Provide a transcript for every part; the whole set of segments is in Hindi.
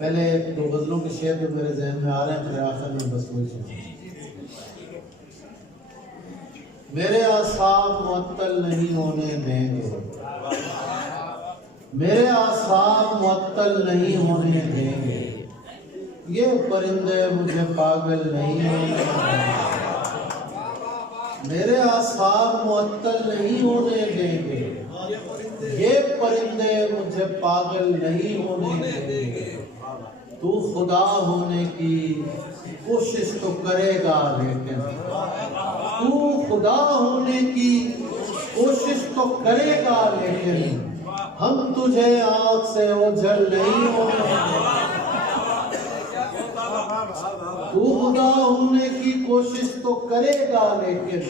पहले दो गजलों के शेर जो मेरे जहन में आ रहे हैं, फिर आखिर में बस वही सुनो। मेरे आसाब मुअत्तल नहीं होने देंगे, मेरे आसाब मुअत्तल नहीं होने देंगे, ये परिंदे मुझे पागल नहीं होने देंगे। मेरे आसाब मुअत्तल नहीं होने देंगे, ये परिंदे मुझे पागल नहीं होने देंगे। तू खुदा होने की कोशिश तो करेगा, लेकिन तू खुदा होने की कोशिश तो करेगा, लेकिन हम तुझे आँख से ओझल नहीं होने देंगे। तू खुदा होने की कोशिश तो करेगा, लेकिन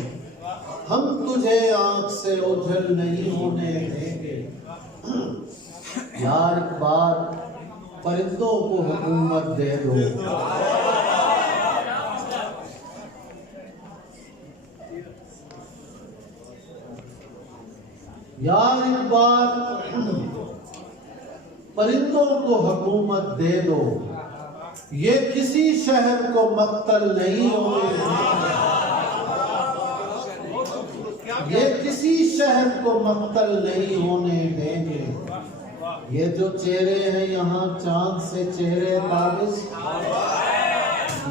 हम तुझे आँख से ओझल नहीं होने देंगे। यार एक बार परिंदों को हुकूमत दे दो, यार एक बार परिंदों को हुकूमत दे दो, ये किसी शहर को मक्तल नहीं होने देंगे। ये किसी शहर को मक्तल नहीं होने देंगे। ये जो चेहरे हैं यहाँ चांद से चेहरे ताबिश,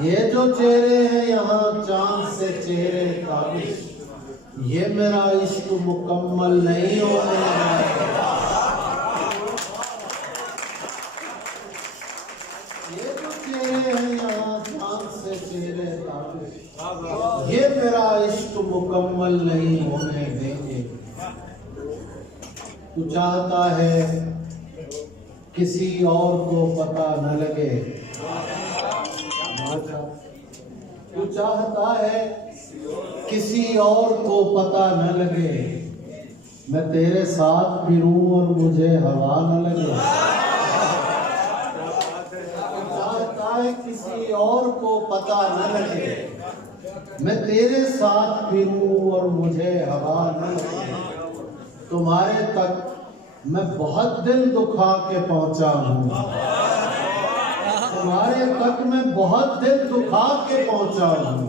ये जो चेहरे हैं यहाँ चांद से चेहरे ताबिश, ये मेरा इश्क मुकम्मल नहीं होने देंगे। ये जो चेहरे हैं यहाँ चांद से चेहरे ताबिश, ये मेरा इश्क मुकम्मल नहीं होने देंगे। तू चाहता है किसी और को पता न लगे, तू चाहता है किसी और को पता न लगे, मैं तेरे साथ फिरूं और मुझे हवा न लगे। तू चाहता है किसी और को पता न लगे, मैं तेरे साथ फिरूं और मुझे हवा न लगे। तुम्हारे तक मैं बहुत दिल दुखा के पहुंचा हूँ, तुम्हारे तक मैं बहुत दिल दुखा के पहुंचा हूँ।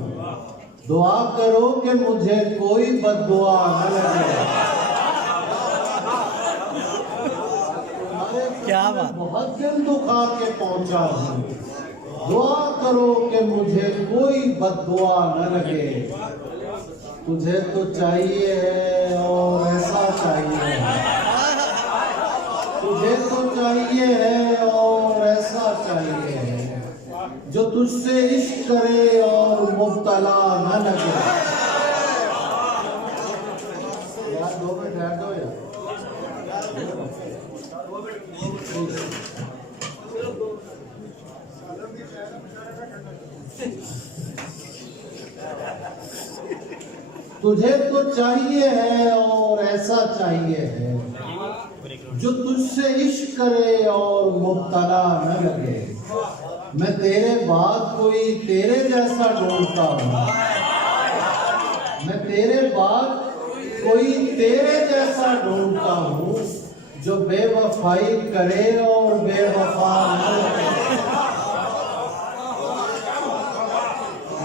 दुआ करो कि मुझे कोई बद्दुआ न लगे। क्या बात, बहुत दिल दुखा के पहुंचा हूँ, दुआ करो कि मुझे कोई बद्दुआ न लगे। तुझे तो चाहिए है और ऐसा चाहिए है, तुझे तो चाहिए है और ऐसा चाहिए है, जो तुझसे इश्क करे और मुब्तला न लगे। यार 2 मिनट ठहर दो यार। तुझे तो चाहिए है और ऐसा चाहिए है, जो तुझसे इश्क करे और मुब्तला न लगे। मैं तेरे बाद कोई तेरे जैसा ढूंढता हूँ, मैं तेरे बाद कोई तेरे जैसा ढूंढता हूँ, जो बेवफाई करे और बेवफा न लगे।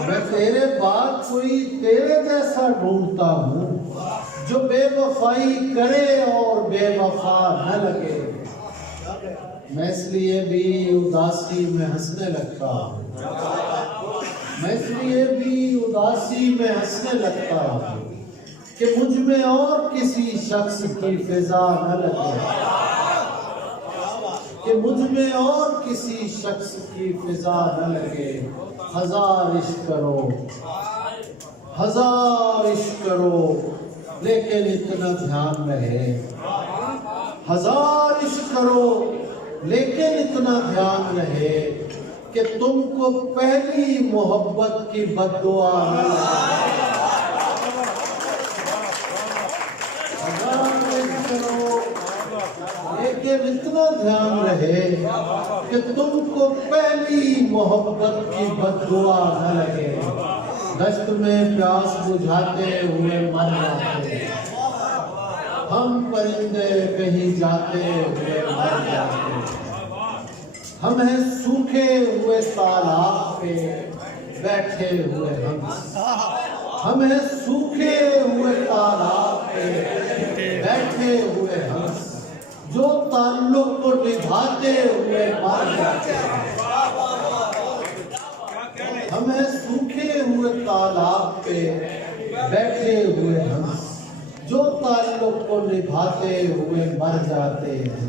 मैं तेरे बाद कोई तेरे जैसा ढूंढता हूँ, जो बेवफाई करे और बेवफा न लगे। मैं इसलिए भी उदासी में हंसने लगता हूँ, मैं इसलिए भी उदासी में हंसने लगता हूँ, कि मुझ में और किसी शख्स की फिजा न लगे, कि मुझ में और किसी शख्स की फिजा न लगे। हजार इश्क करो, हजार इश्क करो, लेकिन इतना ध्यान रहे, हजार इश्क करो, लेकिन इतना ध्यान रहे कि तुमको पहली मोहब्बत की बद्दुआ न लगे। हजार इश्क करो, लेकिन इतना ध्यान रहे कि तुमको पहली मोहब्बत की बद्दुआ न लगे। दश्त में प्यास बुझाते हुए मर जाते, हम परिंदे कहीं जाते हुए मर जाते हैं। हम हैं सूखे हुए तालाब पे बैठे हुए हंस। हम हैं सूखे हुए तालाब पे बैठे हुए हंस, जो ताल्लुक को निभाते हुए मर जाते हैं। हम हैं सूखे हुए तालाब पे बैठे हुए हंस, जो ताल्लुक को निभाते हुए मर जाते हैं।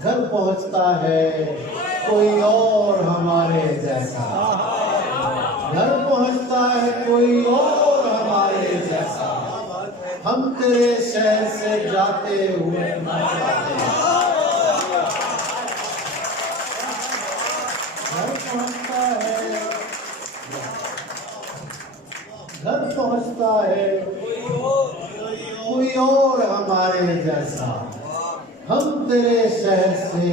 घर पहुंचता है कोई और हमारे जैसा, घर पहुंचता है कोई और हमारे जैसा। हम तेरे शहर से जाते हुए मर जाते हैं। घर पहुंचता है, घर पहुंचता है कोई और हमारे जैसा। हम तेरे शहर से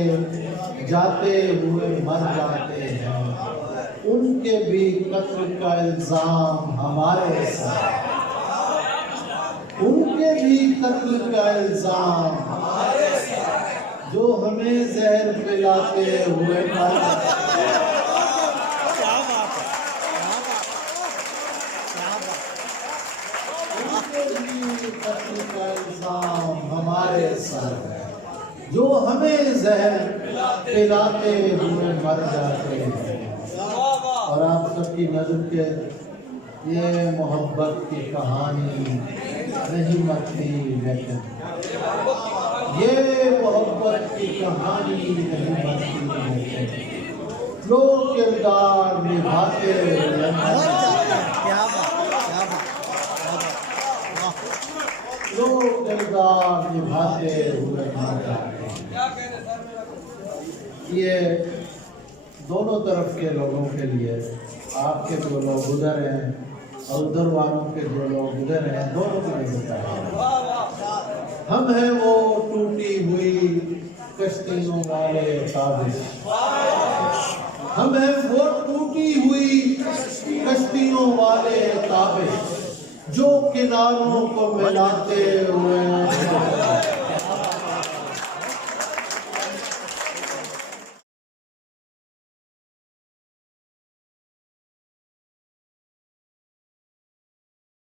जाते हुए मर जाते हैं। उनके भी कत्ल का इल्जाम हमारे साथ, उनके भी कत्ल का इल्जाम हमारे साथ, जो हमें जहर पिलाते हुए मर जाते हैं। उनके भी कत्ल का इल्जाम हमारे साथ है, जो हमें जहर पिलाते हुए मर जाते हैं। और आप सबकी नज़र के ये मोहब्बत की कहानी नहीं मरती, लेकिन ये मोहब्बत की कहानी नहीं मरती, लेकिन लोग किरदार निभाते हुए लोग किरदार निभाते हुए मर जाते हैं। ये दोनों तरफ के लोगों के लिए, आपके जो लोग उधर हैं और उधर वालों के जो लोग उधर हैं, दोनों के लिए होता है। हम हैं वो टूटी हुई कश्तियों वाले ताबिश, हम हैं वो टूटी हुई कश्तियों वाले ताबिश, जो किनारों को मिलाते हुए